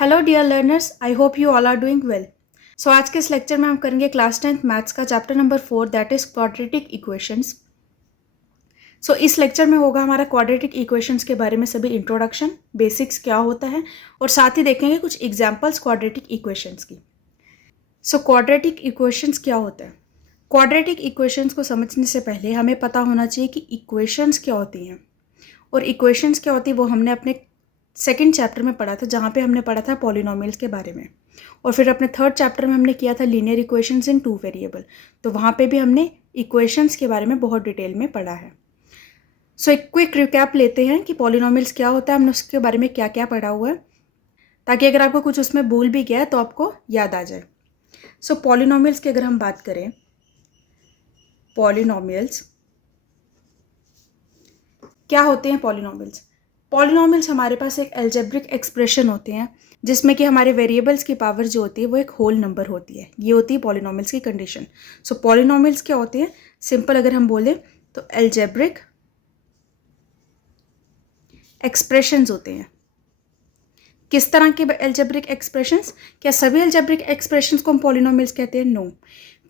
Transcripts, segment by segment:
Hello dear learners, I hope you all are doing well. So आज के इस lecture में हम करेंगे क्लास 10th मैथ्स का chapter number 4 that is quadratic equations. So इस लेक्चर में होगा हमारा क्वाड्रेटिक इक्वेशंस के बारे में सभी इंट्रोडक्शन, बेसिक्स क्या होता है और साथ ही देखेंगे कुछ एग्जाम्पल्स क्वाड्रेटिक इक्वेशंस की। सो क्वाड्रेटिक इक्वेशंस क्या होता है? क्वाड्रेटिक इक्वेशंस को समझने से पहले हमें पता होना चाहिए कि इक्वेशंस क्या होती हैं और इक्वेशंस क्या होती है वो हमने अपने सेकंड चैप्टर में पढ़ा था, जहाँ पे हमने पढ़ा था पॉलिनोमियल्स के बारे में। और फिर अपने थर्ड चैप्टर में हमने किया था लीनियर इक्वेशंस इन टू वेरिएबल, तो वहाँ पे भी हमने इक्वेशंस के बारे में बहुत डिटेल में पढ़ा है। सो एक क्विक रिकैप लेते हैं कि पॉलिनोमियल्स क्या होता है, हमने उसके बारे में क्या क्या पढ़ा हुआ है, ताकि अगर आपको कुछ उसमें भूल भी गया है तो आपको याद आ जाए। सो पॉलिनोमियल्स की अगर हम बात करें, पॉलिनोमियल्स क्या होते हैं? पॉलिनोमियल्स हमारे पास एक अलजेब्रिक एक्सप्रेशन होते हैं जिसमें कि हमारे वेरिएबल्स की पावर जो होती है वो एक होल नंबर होती है। ये होती है पॉलिनोमियल्स की कंडीशन। सो पॉलिनोमियल्स क्या होते हैं? सिंपल अगर हम बोले तो अलजेब्रिक एक्सप्रेशंस होते हैं। किस तरह के अलजेब्रिक एक्सप्रेशंस? क्या सभी अलजेब्रिक एक्सप्रेशंस को हम पॉलिनोमियल्स कहते हैं? नो।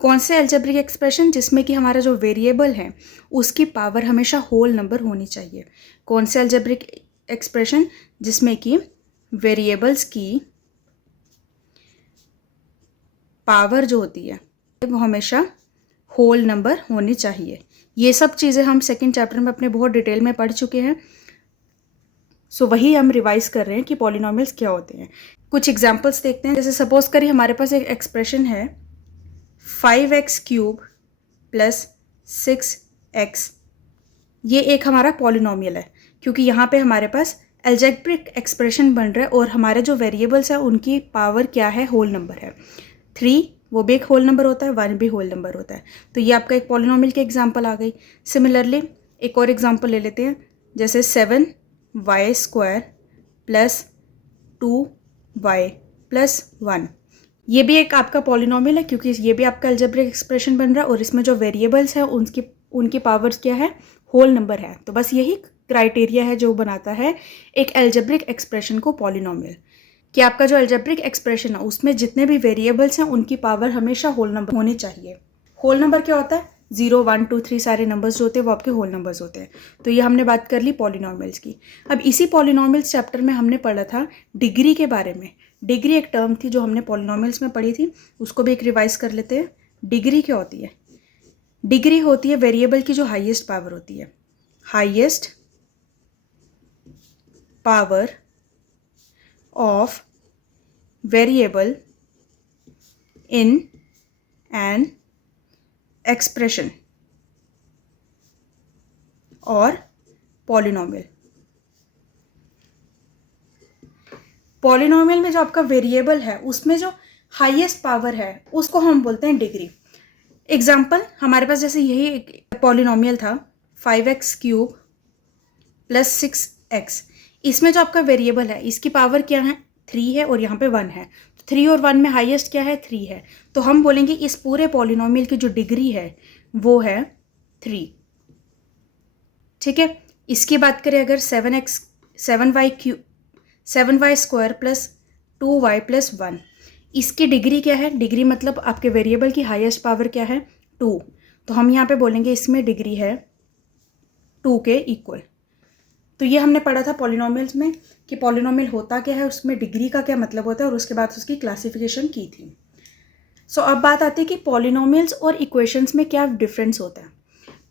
कौन से अलजेब्रिक एक्सप्रेशन जिसमें कि हमारा जो वेरिएबल है उसकी पावर हमेशा होल नंबर होनी चाहिए? कौन से अलजेब्रिक एक्सप्रेशन जिसमें कि वेरिएबल्स की पावर जो होती है वो हमेशा होल नंबर होनी चाहिए। ये सब चीज़ें हम सेकंड चैप्टर में अपने बहुत डिटेल में पढ़ चुके हैं। सो वही हम रिवाइज कर रहे हैं कि पॉलिनोमियल्स क्या होते हैं। कुछ एग्जांपल्स देखते हैं। जैसे सपोज करिए हमारे पास एक एक्सप्रेशन है 5x³ प्लस 6x। ये एक हमारा पॉलिनोमियल है क्योंकि यहाँ पे हमारे पास अलजेब्रिक एक्सप्रेशन बन रहा है और हमारे जो वेरिएबल्स है उनकी पावर क्या है? होल नंबर है। 3 वो भी एक होल नंबर होता है, 1 भी होल नंबर होता है। तो ये आपका एक पॉलिनोमियल की एग्जांपल आ गई। सिमिलरली एक और एग्जांपल ले लेते हैं, जैसे 7y² प्लस 2y प्लस 1। ये भी एक आपका पॉलिनोमियल है क्योंकि ये भी आपका अलजेब्रिक एक्सप्रेशन बन रहा है और इसमें जो वेरिएबल्स हैं उनकी पावर्स क्या है? होल नंबर है। तो बस यही क्राइटेरिया है जो बनाता है एक अलजेब्रिक एक्सप्रेशन को पॉलिनोमियल, कि आपका जो अलजेब्रिक एक्सप्रेशन है उसमें जितने भी वेरिएबल्स हैं उनकी पावर हमेशा होल नंबर होनी चाहिए। होल नंबर क्या होता है? 0 1 2 3 सारे नंबर्स जो होते हैं वो आपके होल नंबर्स होते हैं। तो ये हमने बात कर ली पॉलिनोमियल्स की। अब इसी पॉलिनोमियल्स चैप्टर में हमने पढ़ा था डिग्री के बारे में। डिग्री एक टर्म थी जो हमने पॉलिनोमियल्स में पढ़ी थी, उसको भी एक रिवाइज कर लेते हैं। डिग्री क्या होती है? डिग्री होती है वेरिएबल की जो हाईएस्ट पावर होती है। Highest power of variable in an expression और पॉलिनोमियल। पॉलिनोमियल में जो आपका वेरिएबल है उसमें जो हाईएस्ट पावर है उसको हम बोलते हैं डिग्री। एग्जाम्पल हमारे पास जैसे यही एक पॉलिनोमियल था 5x³ प्लस 6x। इसमें जो आपका वेरिएबल है इसकी पावर क्या है? 3 है और यहाँ पे 1 है। तो 3 और 1 में हाईएस्ट क्या है? 3 है। तो हम बोलेंगे इस पूरे पॉलिनोमियल की जो डिग्री है वो है 3। ठीक है। इसकी बात करें अगर 7y² प्लस 2y प्लस 1, इसकी डिग्री क्या है? डिग्री मतलब आपके वेरिएबल की हाईएस्ट पावर क्या है? 2। तो हम यहाँ पे बोलेंगे इसमें डिग्री है 2 के इक्वल। तो ये हमने पढ़ा था पॉलिनोमियल्स में कि पॉलिनोमियल होता क्या है, उसमें डिग्री का क्या मतलब होता है और उसके बाद उसकी क्लासिफिकेशन की थी। सो अब बात आती है कि पॉलिनोमियल्स और इक्वेशंस में क्या डिफरेंस होता है।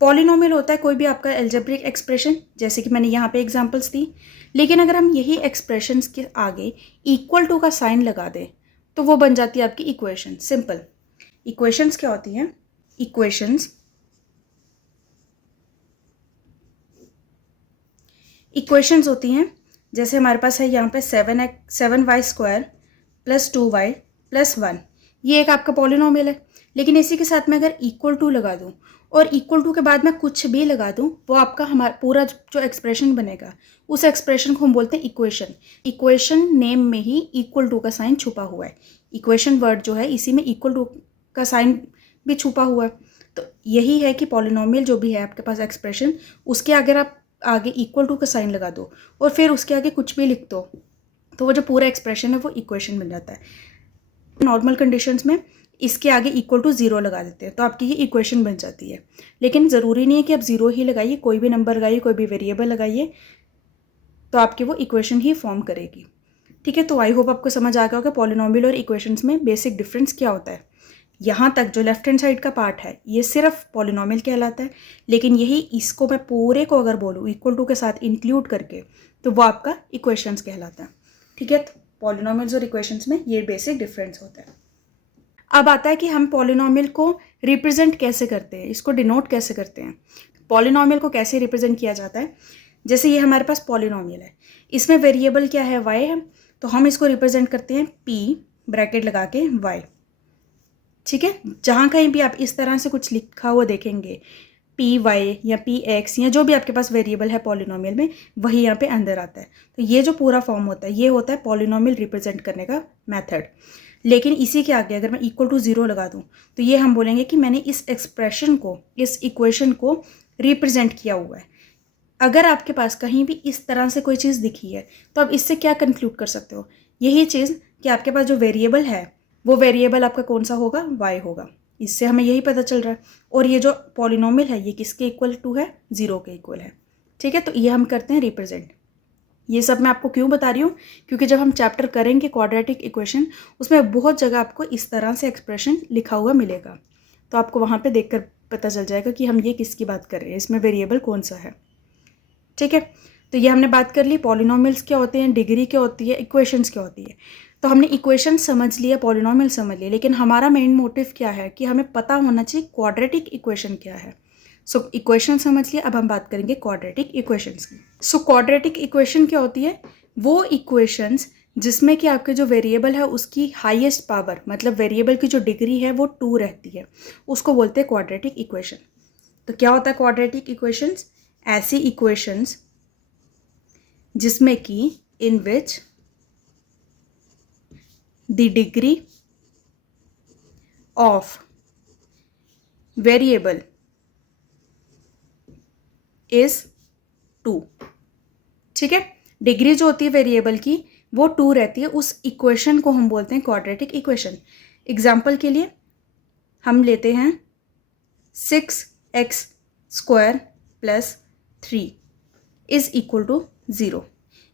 पॉलिनोमियल होता है कोई भी आपका अलजेब्रिक एक्सप्रेशन, जैसे कि मैंने यहाँ पे एग्जांपल्स दी। लेकिन अगर हम यही एक्सप्रेशंस के आगे इक्वल टू का साइन लगा दें तो वो बन जाती है आपकी इक्वेशन। सिंपल। इक्वेशंस क्या होती हैं? इक्वेशंस होती हैं जैसे हमारे पास है यहाँ पे 7y² प्लस 2y प्लस 1। ये एक आपका पॉलिनोमियल है। लेकिन इसी के साथ में अगर इक्वल टू लगा दूँ और इक्वल टू के बाद में कुछ भी लगा दूँ, वो आपका हमारा पूरा जो एक्सप्रेशन बनेगा उस एक्सप्रेशन को हम बोलते हैं इक्वेशन। इक्वेशन नेम में ही इक्वल टू का साइन छुपा हुआ है। इक्वेशन वर्ड जो है इसी में इक्वल टू का साइन भी छुपा हुआ है। तो यही है कि पॉलिनोमियल जो भी है आपके पास एक्सप्रेशन, उसके अगर आप आगे इक्वल टू का साइन लगा दो और फिर उसके आगे कुछ भी लिख दो तो वो जो पूरा एक्सप्रेशन है वो इक्वेशन बन जाता है। नॉर्मल कंडीशंस में इसके आगे इक्वल टू 0 लगा देते हैं तो आपकी ये इक्वेशन बन जाती है। लेकिन ज़रूरी नहीं है कि आप 0 ही लगाइए, कोई भी नंबर लगाइए, कोई भी वेरिएबल लगाइए तो आपकी वो इक्वेशन ही फॉर्म करेगी। ठीक है, तो आई होप आपको समझ आ गया होगा पॉलिनोमियल और इक्वेशंस में बेसिक डिफरेंस क्या होता है। यहाँ तक जो लेफ्ट हैंड साइड का पार्ट है ये सिर्फ पॉलिनोमियल कहलाता है, लेकिन यही इसको मैं पूरे को अगर बोलूँ इक्वल टू के साथ इंक्लूड करके तो वो आपका इक्वेशंस कहलाता है। ठीक है, तो पॉलिनोमियल्स और इक्वेशंस में ये बेसिक डिफरेंस होता है। अब आता है कि हम पॉलिनोमियल को रिप्रेजेंट कैसे करते हैं, इसको डिनोट कैसे करते हैं। पॉलिनोमियल को कैसे रिप्रेजेंट किया जाता है, जैसे ये हमारे पास पॉलिनोमियल है, इसमें वेरिएबल क्या है, y है, तो हम इसको रिप्रेजेंट करते हैं p ब्रैकेट लगा के y। ठीक है, जहाँ कहीं भी आप इस तरह से कुछ लिखा हुआ देखेंगे पी वाई या पी एक्स या जो भी आपके पास वेरिएबल है पॉलिनोमियल में, वही यहाँ पे अंदर आता है। तो ये जो पूरा फॉर्म होता है ये होता है पॉलिनोमियल रिप्रेजेंट करने का मेथड। लेकिन इसी के आगे अगर मैं इक्वल टू 0 लगा दूँ तो ये हम बोलेंगे कि मैंने इस एक्सप्रेशन को, इस इक्वेशन को रिप्रेजेंट किया हुआ है। अगर आपके पास कहीं भी इस तरह से कोई चीज़ दिखी है तो आप इससे क्या कंक्लूड कर सकते हो, यही चीज़ कि आपके पास जो वेरिएबल है वो वेरिएबल आपका कौन सा होगा, y होगा। इससे हमें यही पता चल रहा है। और ये जो पॉलिनोमियल है ये किसके इक्वल टू है, 0 के इक्वल है। ठीक है, तो ये हम करते हैं रिप्रेजेंट। ये सब मैं आपको क्यों बता रही हूँ, क्योंकि जब हम चैप्टर करेंगे क्वाड्रेटिक इक्वेशन उसमें बहुत जगह आपको इस तरह से एक्सप्रेशन लिखा हुआ मिलेगा, तो आपको वहाँ पर देख कर पता चल जाएगा कि हम ये किसकी बात कर रहे हैं, इसमें वेरिएबल कौन सा है। ठीक है, तो ये हमने बात कर ली पॉलिनोमियल्स क्या होते हैं, डिग्री क्या होती है, इक्वेशंस क्या होती है। तो हमने इक्वेशन समझ लिया, पॉलिनोमियल समझ लिया, लेकिन हमारा मेन मोटिव क्या है कि हमें पता होना चाहिए क्वाड्रेटिक इक्वेशन क्या है। सो इक्वेशन समझ लिया, अब हम बात करेंगे क्वाड्रेटिक इक्वेशंस की। सो क्वाड्रेटिक इक्वेशन क्या होती है, वो इक्वेशंस जिसमें कि आपके जो वेरिएबल है उसकी हाईएस्ट पावर, मतलब वेरिएबल की जो डिग्री है वो 2 रहती है, उसको बोलते हैं क्वाड्रेटिक इक्वेशन। तो क्या होता है क्वाड्रेटिक इक्वेशंस, ऐसी इक्वेशंस जिसमें कि in which the degree of variable is 2। ठीक है, डिग्री जो होती है वेरिएबल की वो 2 रहती है, उस इक्वेशन को हम बोलते हैं क्वाड्रेटिक इक्वेशन। एग्जाम्पल के लिए हम लेते हैं 6x² + 3 इज इक्वल टू 0।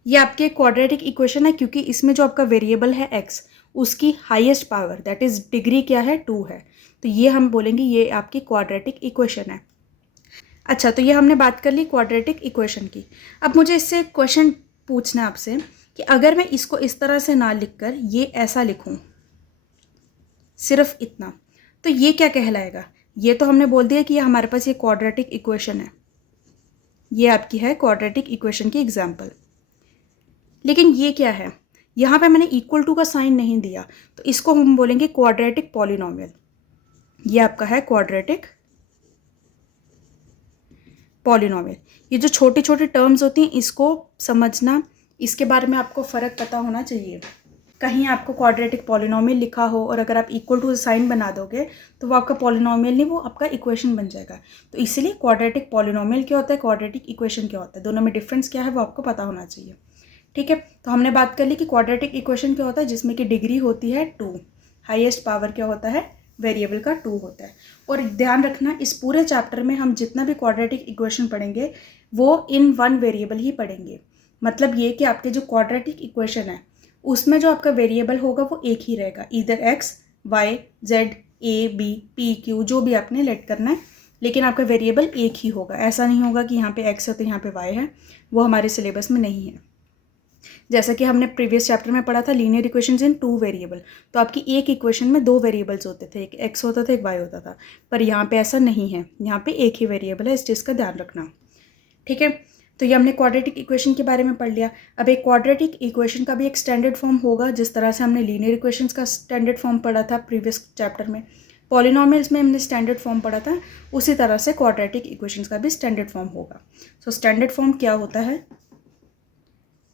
ये आपके क्वाड्रेटिक इक्वेशन है क्योंकि इसमें जो आपका वेरिएबल है x उसकी highest power that is degree क्या है, 2 है। तो ये हम बोलेंगे ये आपकी क्वाड्रेटिक इक्वेशन है। अच्छा, तो ये हमने बात कर ली क्वाड्रेटिक इक्वेशन की। अब मुझे इससे क्वेश्चन पूछना है आपसे कि अगर मैं इसको इस तरह से ना लिखकर ये ऐसा लिखूं, सिर्फ इतना, तो ये क्या कहलाएगा। ये तो हमने बोल दिया कि ये हमारे पास ये क्वाड्रेटिक इक्वेशन है, ये आपकी है क्वाड्रेटिक इक्वेशन की एग्जाम्पल। लेकिन ये क्या है, यहाँ पे मैंने इक्वल टू का साइन नहीं दिया, तो इसको हम बोलेंगे क्वाड्रेटिक पॉलिनोमियल। ये आपका है क्वाड्रेटिक पॉलिनोमियल। ये जो छोटी छोटी टर्म्स होती हैं इसको समझना, इसके बारे में आपको फ़र्क पता होना चाहिए। कहीं आपको क्वाड्रेटिक पॉलिनोमियल लिखा हो और अगर आप इक्वल टू साइन बना दोगे तो वो आपका पॉलिनोमियल नहीं, वो आपका इक्वेशन बन जाएगा। तो इसीलिए क्वाड्रेटिक पॉलिनोमियल क्या होता है, क्वाड्रेटिक इक्वेशन क्या होता है, दोनों में डिफरेंस क्या है वो आपको पता होना चाहिए। ठीक है, तो हमने बात कर ली कि क्वाड्रेटिक इक्वेशन क्या होता है, जिसमें कि डिग्री होती है 2, हाईएस्ट पावर क्या होता है, वेरिएबल का 2 होता है। और ध्यान रखना इस पूरे चैप्टर में हम जितना भी क्वाड्रेटिक इक्वेशन पढ़ेंगे वो इन 1 वेरिएबल ही पढ़ेंगे। मतलब ये कि आपके जो क्वाड्रेटिक इक्वेशन है उसमें जो आपका वेरिएबल होगा वो एक ही रहेगा, इधर x, y, z, a, b, p, q जो भी आपने लेट करना है, लेकिन आपका वेरिएबल एक ही होगा। ऐसा नहीं होगा कि यहाँ पे x है तो यहाँ पे y है, वो हमारे सिलेबस में नहीं है। जैसा कि हमने प्रीवियस चैप्टर में पढ़ा था लीनियर इक्वेशंस इन 2 वेरिएबल, तो आपकी एक इक्वेशन में 2 वेरिएबल्स होते थे, एक x होता था एक y होता था, पर यहाँ पे ऐसा नहीं है, यहाँ पे एक ही वेरिएबल है, इस चीज़ का ध्यान रखना। ठीक है, तो ये हमने क्वाड्रेटिक इक्वेशन के बारे में पढ़ लिया। अब एक क्वाड्रेटिक इक्वेशन का भी एक स्टैंडर्ड फॉर्म होगा, जिस तरह से हमने लीनियर इक्वेशंस का स्टैंडर्ड फॉर्म पढ़ा था प्रीवियस चैप्टर में, पॉलिनोमियल्स में हमने स्टैंडर्ड फॉर्म पढ़ा था, उसी तरह से क्वाड्रेटिक इक्वेशंस का भी स्टैंडर्ड फॉर्म होगा। सो स्टैंडर्ड फॉर्म क्या होता है,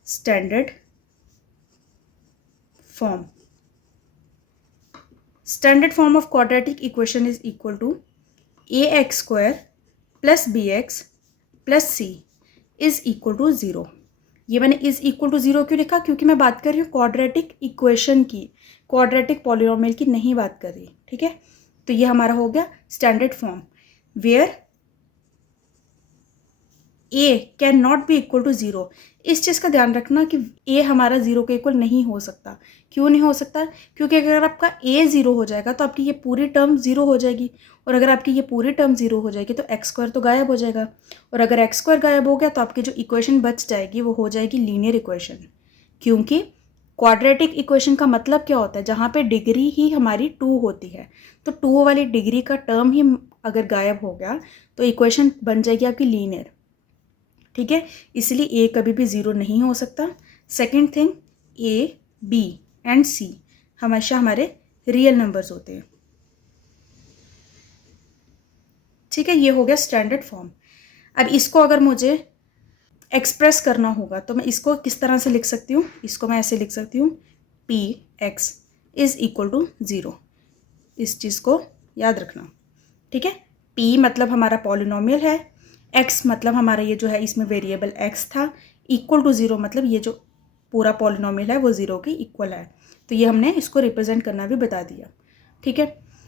standard form, standard form of quadratic equation is equal to ax² + bx + c is equal to 0। ये मैंने इज इक्वल टू 0 क्यों लिखा, क्योंकि मैं बात कर रही हूँ क्वाड्रेटिक इक्वेशन की, क्वाड्रेटिक पॉलिनोमियल की नहीं बात कर रही, ठीक है। तो ये हमारा हो गया standard form where a can not be equal to 0। इस चीज़ का ध्यान रखना कि ए हमारा 0 के इक्वल नहीं हो सकता। क्यों नहीं हो सकता, क्योंकि अगर आपका ए 0 हो जाएगा तो आपकी ये पूरी टर्म 0 हो जाएगी, और अगर आपकी ये पूरी टर्म 0 हो जाएगी तो एक्स स्क्वायर तो गायब हो जाएगा, और अगर एक्स स्क्वायर गायब हो गया तो आपकी जो इक्वेशन बच जाएगी वो हो जाएगी लीनियर इक्वेशन। क्योंकि क्वाड्रेटिक इक्वेशन का मतलब क्या होता है, जहाँ पे डिग्री ही हमारी 2 होती है, तो 2 वाली डिग्री का टर्म ही अगर गायब हो गया तो इक्वेशन बन जाएगी आपकी लीनियर, ठीक है। इसलिए ए कभी भी 0 नहीं हो सकता। Second thing, a b and c हमेशा हमारे रियल नंबर्स होते हैं, ठीक है। ये हो गया स्टैंडर्ड फॉर्म। अब इसको अगर मुझे एक्सप्रेस करना होगा तो मैं इसको किस तरह से लिख सकती हूँ, इसको मैं ऐसे लिख सकती हूँ, p x is equal to 0। इस चीज़ को याद रखना, ठीक है। पी मतलब हमारा पॉलिनोमियल है, एक्स मतलब हमारा ये जो है इसमें वेरिएबल एक्स था, इक्वल टू 0 मतलब ये जो पूरा पॉलिनोमियल है वो 0 के इक्वल है। तो ये हमने इसको रिप्रेजेंट करना भी बता दिया, ठीक है।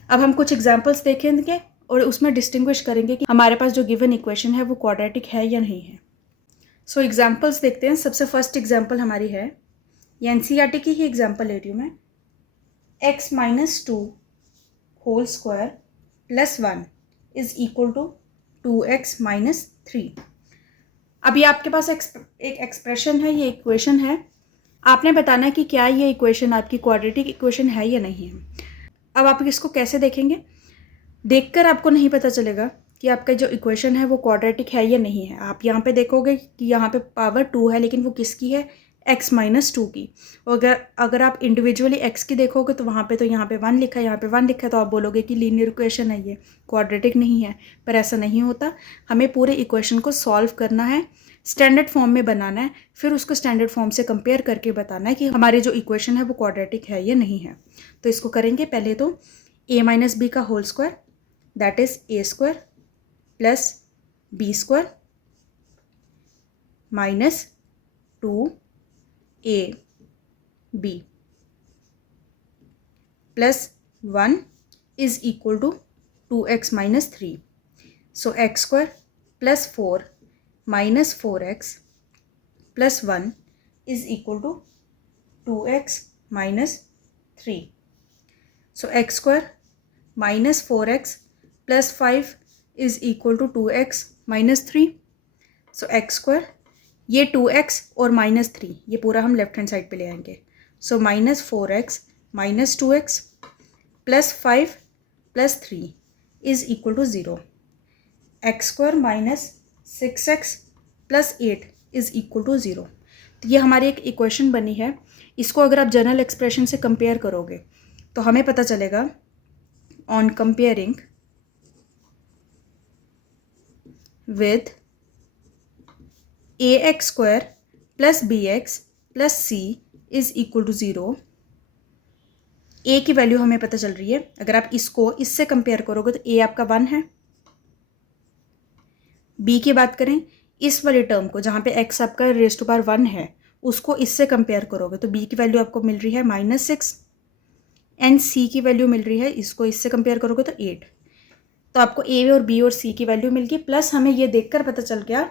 अब हम कुछ एग्जांपल्स देखेंगे और उसमें डिस्टिंग्विश करेंगे कि हमारे पास जो गिवन इक्वेशन है वो क्वाड्रेटिक है या नहीं है। सो एग्जांपल्स देखते हैं। सबसे फर्स्ट एग्जांपल हमारी है, ये एनसीईआरटी की ही एग्जांपल ले रही हूँ मैं, x minus 2 whole square plus 1 is equal to 2x minus 3। अभी आपके पास एक एक्सप्रेशन है, ये इक्वेशन है, आपने बताना है कि क्या ये इक्वेशन आपकी क्वाड्रेटिक इक्वेशन है या नहीं है। अब आप इसको कैसे देखेंगे, देखकर आपको नहीं पता चलेगा कि आपका जो इक्वेशन है वो क्वाड्रेटिक है या नहीं है। आप यहाँ पे देखोगे कि यहाँ पे पावर 2 है, लेकिन वो किसकी है, x माइनस 2 की। और अगर आप इंडिविजुअली x की देखोगे तो वहाँ पे तो यहाँ पे 1 लिखा है, यहाँ पे 1 लिखा है, तो आप बोलोगे कि लीनियर इक्वेशन है, ये क्वाड्रेटिक नहीं है। पर ऐसा नहीं होता, हमें पूरे इक्वेशन को सॉल्व करना है, स्टैंडर्ड फॉर्म में बनाना है, फिर उसको स्टैंडर्ड फॉर्म से कंपेयर करके बताना है कि हमारी जो इक्वेशन है वो क्वाड्रेटिक है या नहीं है। तो इसको करेंगे, पहले तो a माइनस बी का whole square that is a square plus b square minus 2 a b plus 1 is equal to 2x minus 3। So x square plus 4 minus 4x plus 1 is equal to 2x minus 3। So x square minus 4x plus 5 is equal to 2x minus 3। So x square, ये 2x और minus 3 ये पूरा हम left hand side पे ले आएंगे। So minus 4x minus 2x plus 5 plus 3 is equal to 0। X square minus 6x plus 8 is equal to 0। तो ये हमारी एक इक्वेशन बनी है। इसको अगर आप जनरल एक्सप्रेशन से कंपेयर करोगे तो हमें पता चलेगा, on comparing with ax square plus bx plus c is equal to 0। a की वैल्यू हमें पता चल रही है, अगर आप इसको इससे कंपेयर करोगे तो a आपका 1 है। b की बात करें, इस वाली टर्म को जहाँ पे x आपका रेज़ टू पावर 1 है उसको इससे कंपेयर करोगे तो b की वैल्यू आपको मिल रही है -6 एंड c की वैल्यू मिल रही है, इसको इससे कंपेयर करोगे तो 8। तो आपको ए और बी और सी की वैल्यू मिल गई, प्लस हमें ये देखकर पता चल गया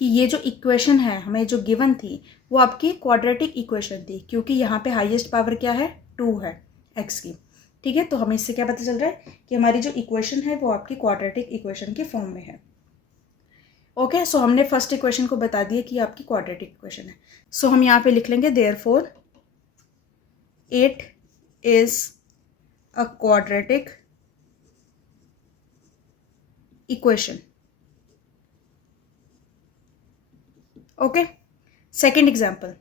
कि ये जो इक्वेशन है हमें जो गिवन थी वो आपकी क्वाड्रेटिक इक्वेशन थी, क्योंकि यहाँ पे हाईएस्ट पावर क्या है, 2 है एक्स की, ठीक है। तो हमें इससे क्या पता चल रहा है कि हमारी जो इक्वेशन है वो आपकी क्वाड्रेटिक इक्वेशन के फॉर्म में है। ओके, सो हमने फर्स्ट इक्वेशन को बता दिया कि आपकी क्वाड्रेटिक इक्वेशन है। सो हम यहाँ पे लिख लेंगे therefore 8 is a quadratic equation। okay, second example,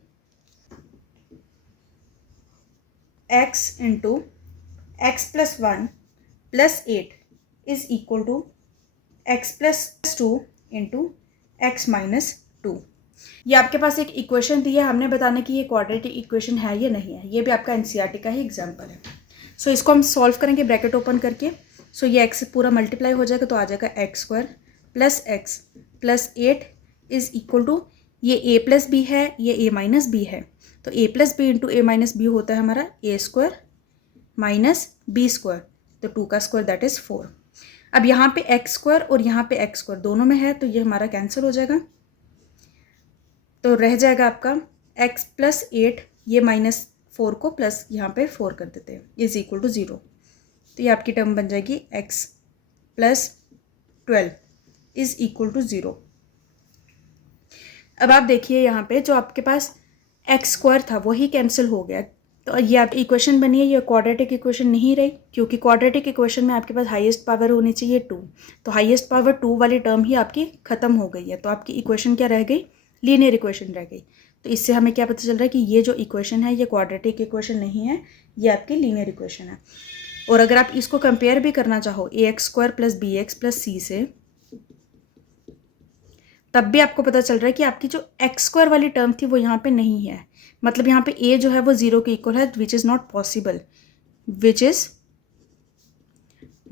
x into x plus 1 plus 8 is equal to x plus 2 into x minus 2। ये आपके पास एक इक्वेशन दी है, हमने बताना कि ये क्वाड्रेटिक इक्वेशन है या नहीं है। ये भी आपका एनसीईआरटी का ही एग्जाम्पल है। सो इसको हम सॉल्व करेंगे ब्रैकेट ओपन करके। सो ये x पूरा मल्टीप्लाई हो जाएगा तो आ जाएगा x square plus x plus 8 is equal to, ये ए प्लस बी है, ये ए माइनस बी है, तो ए प्लस बी इंटू ए माइनस बी होता है हमारा ए स्क्वायर माइनस बी स्क्वायर, तो 2 का स्क्वायर दैट इज़ 4। अब यहाँ पे एक्स स्क्वायर और यहाँ पे एक्स स्क्वायर दोनों में है, तो ये हमारा कैंसिल हो जाएगा, तो रह जाएगा आपका एक्स प्लस 8, ये -4 को प्लस यहाँ पे 4 कर देते हैं, इज इक्वल टू 0। तो ये आपकी टर्म बन जाएगी x plus 12 is equal to 0। अब आप देखिए यहाँ पे जो आपके पास एक्स स्क्वायर था वही कैंसिल हो गया, तो ये आपकी इक्वेशन बनी है, ये क्वाड्रेटिक इक्वेशन नहीं रही, क्योंकि क्वाड्रेटिक इक्वेशन में आपके पास हाईएस्ट पावर होनी चाहिए 2, तो हाईएस्ट पावर 2 वाली टर्म ही आपकी खत्म हो गई है, तो आपकी इक्वेशन क्या रह गई, लीनियर इक्वेशन रह गई। तो इससे हमें क्या पता चल रहा है कि ये जो इक्वेशन है ये क्वाड्रेटिक इक्वेशन नहीं है, ये आपकी लीनियर इक्वेशन है। और अगर आप इसको कंपेयर भी करना चाहो a x square plus b x plus c से, तब भी आपको पता चल रहा है कि आपकी जो एक्स स्क्वायर वाली टर्म थी वो यहाँ पे नहीं है, मतलब यहाँ पे ए जो है वो 0 के इक्वल है, which is not possible, which is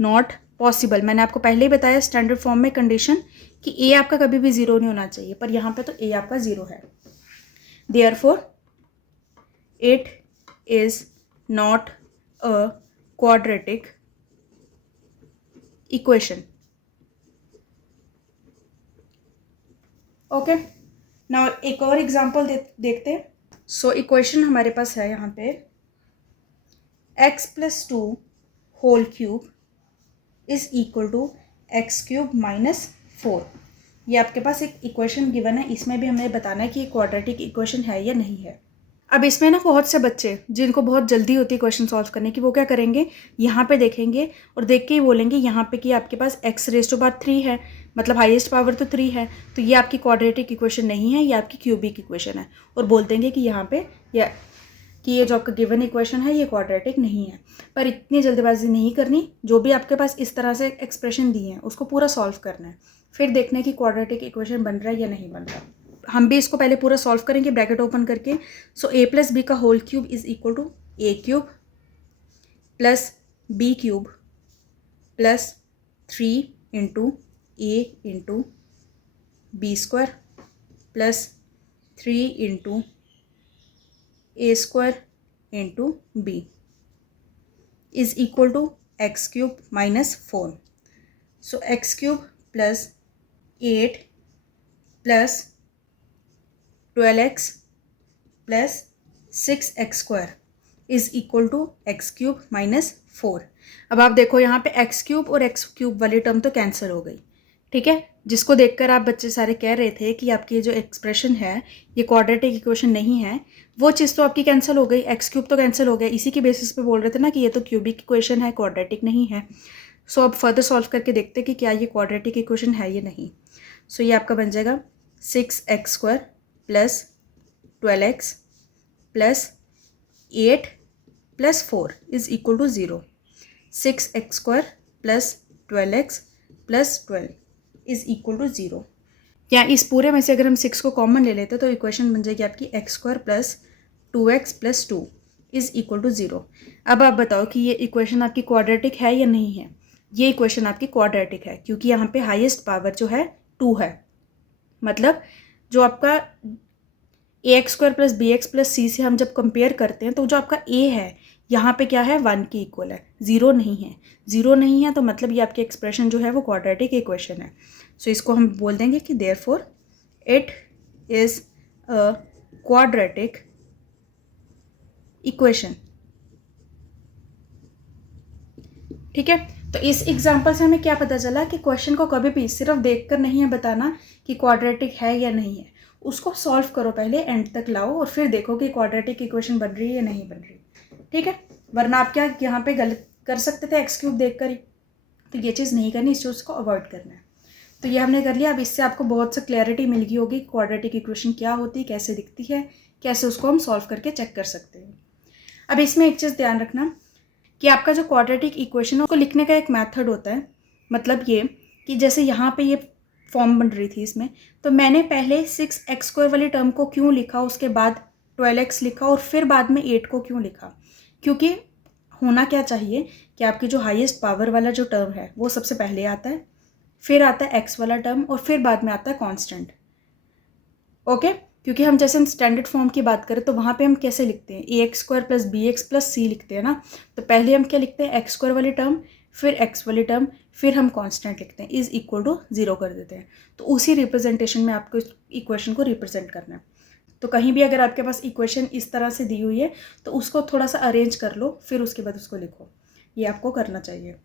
not possible. मैंने आपको पहले ही बताया स्टैंडर्ड फॉर्म में कंडीशन कि ए आपका कभी भी 0 नहीं होना चाहिए, पर यहाँ पे तो ए आपका 0 है, therefore it is not a quadratic equation. Okay, now एक और एग्जांपल देखते हैं। सो इक्वेशन हमारे पास है यहाँ पे x plus 2 whole cube is equal to x cube minus 4। ये आपके पास एक इक्वेशन गिवन है, इसमें भी हमें बताना है कि ये क्वाड्रेटिक इक्वेशन है या नहीं है। अब इसमें ना बहुत से बच्चे जिनको बहुत जल्दी होती है क्वेश्चन सॉल्व करने की, वो क्या करेंगे, यहाँ पे देखेंगे और देख के ही बोलेंगे यहाँ पे कि आपके पास x रेज़ टू पावर 3 है, मतलब हाईएस्ट पावर तो 3 है, तो ये आपकी क्वाड्रेटिक इक्वेशन नहीं है, ये आपकी क्यूबिक इक्वेशन है, और बोल देंगे कि यहाँ पे ये जो आपका गिवन इक्वेशन है ये क्वाड्रेटिक नहीं है। पर इतनी जल्दबाजी नहीं करनी, जो भी आपके पास इस तरह से एक्सप्रेशन दिए हैं उसको पूरा सॉल्व करना है, फिर देखना है कि क्वाड्रेटिक इक्वेशन बन रहा है या नहीं बन रहा। हम भी इसको पहले पूरा सॉल्व करेंगे ब्रैकेट ओपन करके। सो ए प्लस बी का whole cube is equal to a cube plus b cube plus 3 into a into b square plus 3 into a square into b is equal to x cube minus 4। So x cube plus 8 plus 12x plus 6x square is equal to x cube minus 4। अब आप देखो यहाँ पे x cube और x cube वाली term तो cancel हो गई, ठीक है, जिसको देखकर आप बच्चे सारे कह रहे थे कि आपकी जो एक्सप्रेशन है ये क्वाड्रेटिक इक्वेशन नहीं है, वो चीज़ तो आपकी कैंसिल हो गई, एक्स क्यूब तो कैंसिल हो गया, इसी की बेसिस पे बोल रहे थे ना कि ये तो क्यूबिक इक्वेशन है, क्वाड्रेटिक नहीं है। सो अब फर्दर सॉल्व करके देखते कि क्या ये क्वाड्रेटिक इक्वेशन है या नहीं। सो ये आपका बन जाएगा 6x square plus 12x plus 8 plus 4 is equal to 0। 6x square plus 12x plus 12 is equal to 0। या इस पूरे में से अगर हम 6 को कॉमन ले लेते तो इक्वेशन बन जाएगी आपकी x square plus 2x plus 2 is equal to 0। अब आप बताओ कि ये इक्वेशन आपकी क्वाड्रेटिक है या नहीं है। ये इक्वेशन आपकी क्वाड्रेटिक है, क्योंकि यहाँ पे हाईएस्ट पावर जो है 2 है, मतलब जो आपका a x square plus b x plus c से हम जब कंपेयर करते हैं तो जो आपका ए है यहाँ पे क्या है 1 के इक्वल है, 0 नहीं है। 0 नहीं है तो मतलब ये आपकी एक्सप्रेशन जो है वो क्वाड्रेटिक इक्वेशन है। सो इसको हम बोल देंगे कि therefore it is a quadratic equation. ठीक है, तो इस एग्जाम्पल से हमें क्या पता चला कि क्वेश्चन को कभी भी सिर्फ देखकर नहीं है बताना कि क्वाड्रेटिक है या नहीं है, उसको सॉल्व करो पहले, एंड तक लाओ और फिर देखो कि क्वाड्रेटिक इक्वेशन बन रही है या नहीं बन रही। ठीक है, वरना आप क्या यहाँ पे गलत कर सकते थे एक्स क्यूब देख कर ही, तो ये चीज़ नहीं करनी, इस चीज़ को अवॉइड करना है। तो ये हमने कर लिया। अब इससे आपको बहुत सा क्लैरिटी मिल गई होगी क्वाड्रेटिक इक्वेशन क्या होती है, कैसे दिखती है, कैसे उसको हम सॉल्व करके चेक कर सकते हैं। अब इसमें एक चीज़ ध्यान रखना कि आपका जो क्वाड्रेटिक इक्वेशन है उसको लिखने का एक मेथड होता है। मतलब ये कि जैसे यहाँ पे ये फॉर्म बन रही थी इसमें, तो मैंने पहले 6x स्क्वायर वाली टर्म को क्यों लिखा, उसके बाद 12x लिखा और फिर बाद में 8 को क्यों लिखा, क्योंकि होना क्या चाहिए कि आपकी जो हाईएस्ट पावर वाला जो टर्म है वो सबसे पहले आता है, फिर आता है x वाला टर्म और फिर बाद में आता है कांस्टेंट। ओके, क्योंकि हम जैसे स्टैंडर्ड फॉर्म की बात करें तो वहाँ पे हम कैसे लिखते हैं, ax² + bx + c लिखते हैं ना। तो पहले हम क्या लिखते हैं, x² वाली टर्म, फिर x वाली टर्म, फिर हम कांस्टेंट लिखते हैं, इज इक्वल टू 0 कर देते हैं। तो उसी रिप्रेजेंटेशन में आपको इक्वेशन को रिप्रेजेंट करना है। तो कहीं भी अगर आपके पास इक्वेशन इस तरह से दी हुई है तो उसको थोड़ा सा अरेंज कर लो, फिर उसके बाद उसको लिखो, ये आपको करना चाहिए।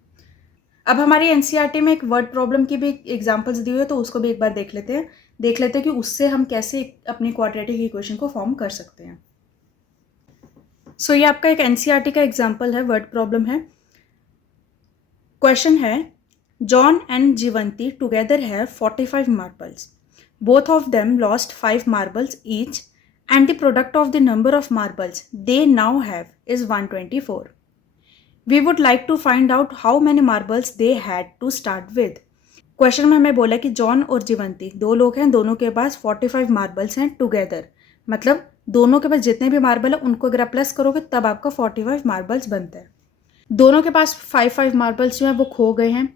अब हमारी एनसीईआरटी में एक वर्ड प्रॉब्लम की भी एग्जांपल्स दी हुई है, तो उसको भी एक बार देख लेते हैं कि उससे हम कैसे अपनी क्वाड्रेटिक इक्वेशन को फॉर्म कर सकते हैं। सो ये आपका एक एनसीईआरटी का एग्जांपल है, वर्ड प्रॉब्लम है। क्वेश्चन है, John and Jivanti together have 45 marbles, both of them lost 5 marbles each and the product of the number of marbles they now have is 124. We would like to find out how many marbles they had to start with. Question में हमें बोला कि John और जीवंती 2 लोग हैं, दोनों के पास 45 marbles हैं टुगेदर, मतलब दोनों के पास जितने भी मार्बल है उनको अगर आप प्लस करोगे तब आपका 45 मार्बल्स बनता है। दोनों के पास 5 मार्बल्स जो हैं वो खो गए हैं,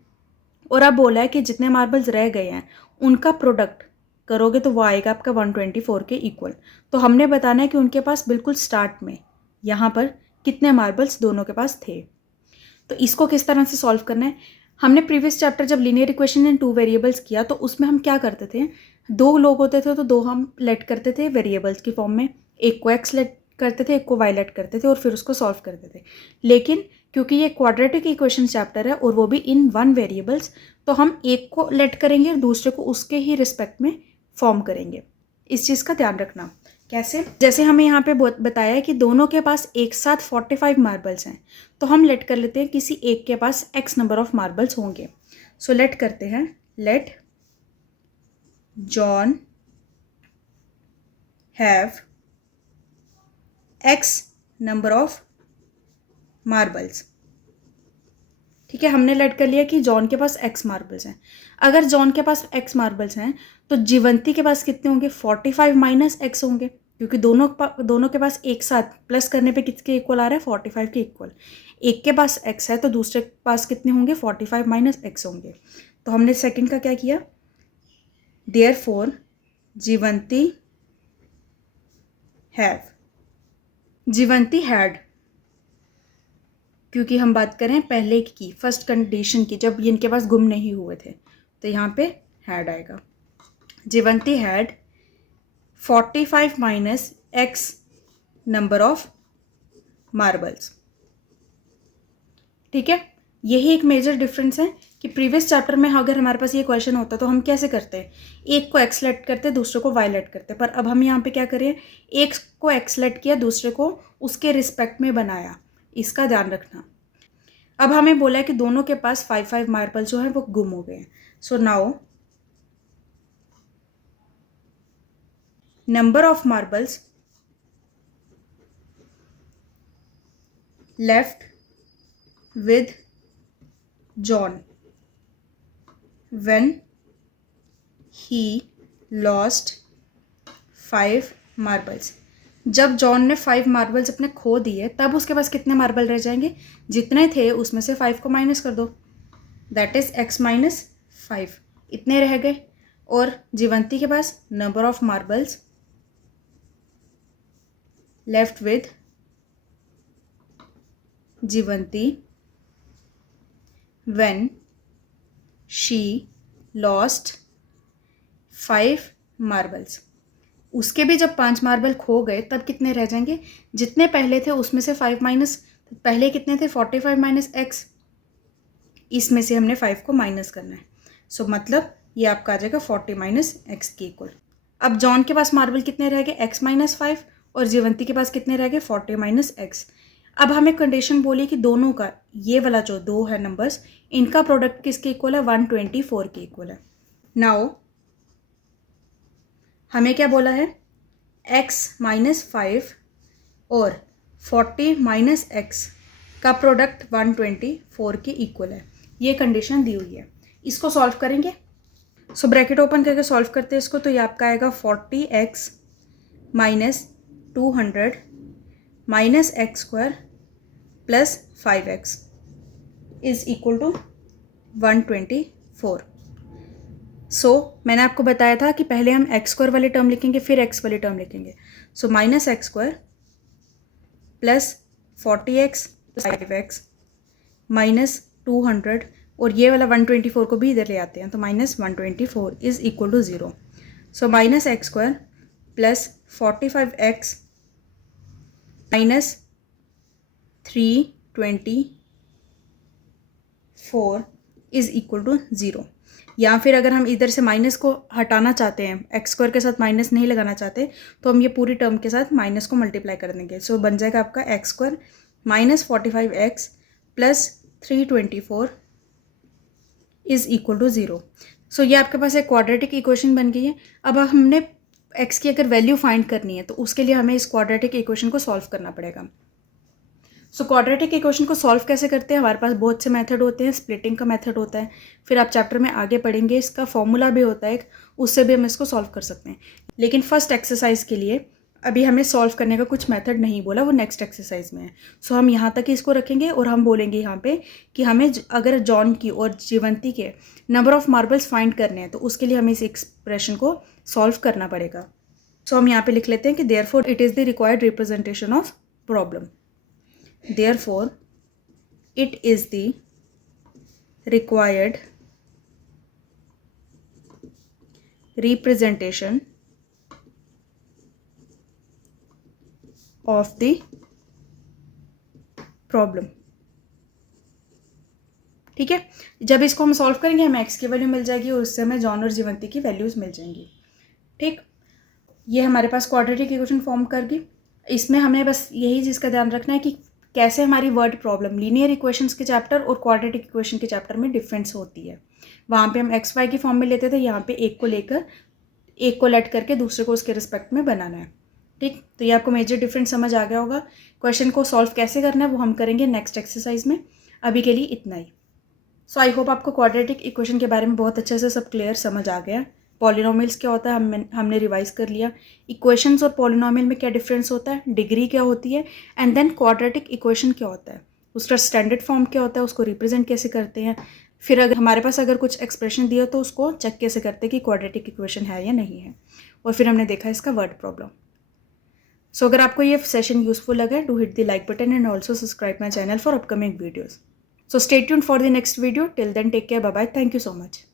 और अब बोला है कि जितने मार्बल्स रह गए हैं उनका प्रोडक्ट करोगे तो वो आएगा आपका 124 के इक्वल। तो हमने बताना है कि उनके पास बिल्कुल स्टार्ट में यहाँ पर कितने मार्बल्स दोनों के पास थे। तो इसको किस तरह से सॉल्व करना है, हमने प्रीवियस चैप्टर जब लीनियर इक्वेशन इन 2 वेरिएबल्स किया तो उसमें हम क्या करते थे, 2 लोग होते थे तो 2 हम लेट करते थे वेरिएबल्स की फॉर्म में, एक को x लेट करते थे, एक को y लेट करते थे और फिर उसको सॉल्व करते थे। लेकिन क्योंकि ये क्वाड्रेटिक इक्वेशन चैप्टर है और वो भी इन 1 वेरिएबल्स, तो हम एक को लेट करेंगे और दूसरे को उसके ही रिस्पेक्ट में फॉर्म करेंगे। इस चीज़ का ध्यान रखना। कैसे, जैसे हमें यहाँ पे बताया है कि दोनों के पास एक साथ 45 मार्बल्स हैं, तो हम लेट कर लेते हैं किसी एक के पास x नंबर ऑफ मार्बल्स होंगे। सो लेट करते हैं, let John have x number of marbles. ठीक है, हमने लेट कर लिया कि जॉन के पास x मार्बल्स हैं। अगर जॉन के पास x मार्बल्स हैं तो जीवंती के पास कितने होंगे, 45 माइनस x होंगे, क्योंकि दोनों के पास एक साथ प्लस करने पे किसके इक्वल आ रहा है, 45 के इक्वल। एक के पास x है तो दूसरे के पास कितने होंगे, 45 माइनस x होंगे। तो हमने सेकंड का क्या किया, देयरफॉर जीवंती हैड, क्योंकि हम बात करें पहले की फर्स्ट कंडीशन की, जब ये इनके पास गुम नहीं हुए थे, तो यहाँ पे हैड आएगा। Jivanti had 45 minus x number of marbles. ठीक है, यही एक मेजर डिफरेंस है कि प्रीवियस चैप्टर में अगर हमारे पास ये क्वेश्चन होता तो हम कैसे करते हैं, एक को x लेट करते, दूसरे को y लेट करते, पर अब हम यहाँ पे क्या करें, एक को x लेट किया, दूसरे को उसके रिस्पेक्ट में बनाया, इसका ध्यान रखना। अब हमें बोला है कि दोनों के पास 5 मार्बल जो है वो गुम हो गए हैं। So now number of marbles left with John when he lost 5 marbles. जब जॉन ने 5 मार्बल्स अपने खो दिए तब उसके पास कितने मार्बल रह जाएंगे, जितने थे उसमें से 5 को माइनस कर दो, दैट इज x माइनस 5, इतने रह गए। और जीवंती के पास number of marbles left with Jivanti when she lost 5 marbles. उसके भी जब 5 मार्बल खो गए तब कितने रह जाएंगे, जितने पहले थे उसमें से 5 माइनस, पहले कितने थे, 45 माइनस x, इसमें से हमने 5 को माइनस करना है। सो मतलब ये आपका आ जाएगा 40 माइनस x के इक्वल। अब जॉन के पास मार्बल कितने रह गए, x माइनस 5, और जीवंती के पास कितने रह गए, 40 माइनस x। अब हमें कंडीशन बोली कि दोनों का, ये वाला जो 2 है नंबर्स, इनका प्रोडक्ट किसके इक्वल है, 124 के इक्वल है। नाउ हमें क्या बोला है, x माइनस 5 और 40 माइनस x का प्रोडक्ट 124 के इक्वल है, ये कंडीशन दी हुई है। इसको सॉल्व करेंगे, सो ब्रैकेट ओपन करके सॉल्व करते हैं इसको, तो ये आपका आएगा 40x minus 200 minus x square plus 5x is equal to 124। So मैंने आपको बताया था कि पहले हम एक्स स्क्वायर वाली टर्म लिखेंगे फिर एक्स वाली टर्म लिखेंगे. सो minus x square plus 40x 5x minus 200 और ये वाला 124 को भी इधर ले आते हैं तो minus 124 is equal to 0. So minus x square plus 45x minus 324 is equal to 0. या फिर अगर हम इधर से माइनस को हटाना चाहते हैं, एक्स स्क्वायर के साथ माइनस नहीं लगाना चाहते, तो हम ये पूरी टर्म के साथ माइनस को मल्टीप्लाई कर देंगे. सो बन जाएगा आपका x square minus 45x plus 324 is equal to 0. So ये आपके पास एक क्वाड्रेटिक इक्वेशन बन गई है. अब हमने एक्स की अगर वैल्यू फाइंड करनी है तो उसके लिए हमें इस क्वाड्रेटिक इक्वेशन को सॉल्व करना पड़ेगा. सो क्वाड्रेटिक इक्वेशन को सॉल्व कैसे करते हैं, हमारे पास बहुत से मेथड होते हैं. स्प्लिटिंग का मेथड होता है, फिर आप चैप्टर में आगे पढ़ेंगे, इसका फॉर्मूला भी होता है, उससे भी हम इसको सॉल्व कर सकते हैं. लेकिन फर्स्ट एक्सरसाइज के लिए अभी हमें सॉल्व करने का कुछ मेथड नहीं बोला, वो नेक्स्ट एक्सरसाइज में है. सो हम यहाँ तक ही इसको रखेंगे और हम बोलेंगे यहाँ पे कि हमें अगर जॉन की और जीवंती के नंबर ऑफ मार्बल्स फाइंड करने हैं तो उसके लिए हमें इस एक्सप्रेशन को सॉल्व करना पड़ेगा. सो हम यहाँ पे लिख लेते हैं कि therefore it is the required representation of problem. Therefore, it is the required representation of the problem. ठीक है. जब इसको हम सॉल्व करेंगे हमें एक्स की वैल्यू मिल जाएगी और उससे हमें जॉन और जीवंती की वैल्यूज़ मिल जाएंगी. ठीक, ये हमारे पास क्वाड्रेटिक इक्वेशन फॉर्म कर गई. इसमें हमें बस यही चीज़ का ध्यान रखना है कि कैसे हमारी वर्ड प्रॉब्लम लीनियर इक्वेशंस के चैप्टर और क्वाड्रेटिक इक्वेशन के चैप्टर में डिफरेंस होती है. वहाँ पे हम एक्स वाई की फॉर्म में लेते थे, यहाँ पे एक को लेकर एक को लेट करके दूसरे को उसके रिस्पेक्ट में बनाना है. ठीक, तो ये आपको मेजर डिफरेंस समझ आ गया होगा. क्वेश्चन को सॉल्व कैसे करना है वो हम करेंगे नेक्स्ट एक्सरसाइज में. अभी के लिए इतना ही. सो आई होप आपको क्वाड्रेटिक इक्वेशन के बारे में बहुत अच्छे से सब क्लियर समझ आ गया. पॉलिनोमियल्स क्या होता है हमने रिवाइज कर लिया. इक्वेशंस और पॉलिनोमियल में क्या डिफरेंस होता है, डिग्री क्या होती है, एंड देन क्वाड्रेटिक इक्वेशन क्या होता है, उसका स्टैंडर्ड फॉर्म क्या होता है, उसको रिप्रेजेंट कैसे करते हैं. फिर अगर हमारे पास अगर कुछ एक्सप्रेशन दिया तो उसको चेक कैसे करते हैं कि क्वाड्रेटिक इक्वेशन है या नहीं है. और फिर हमने देखा इसका वर्ड प्रॉब्लम. सो अगर आपको ये सेशन यूजफुल लगा do hit the like button and also subscribe my channel for upcoming videos. So stay tuned for the next video. Till then, take care. Bye bye. Thank you so much.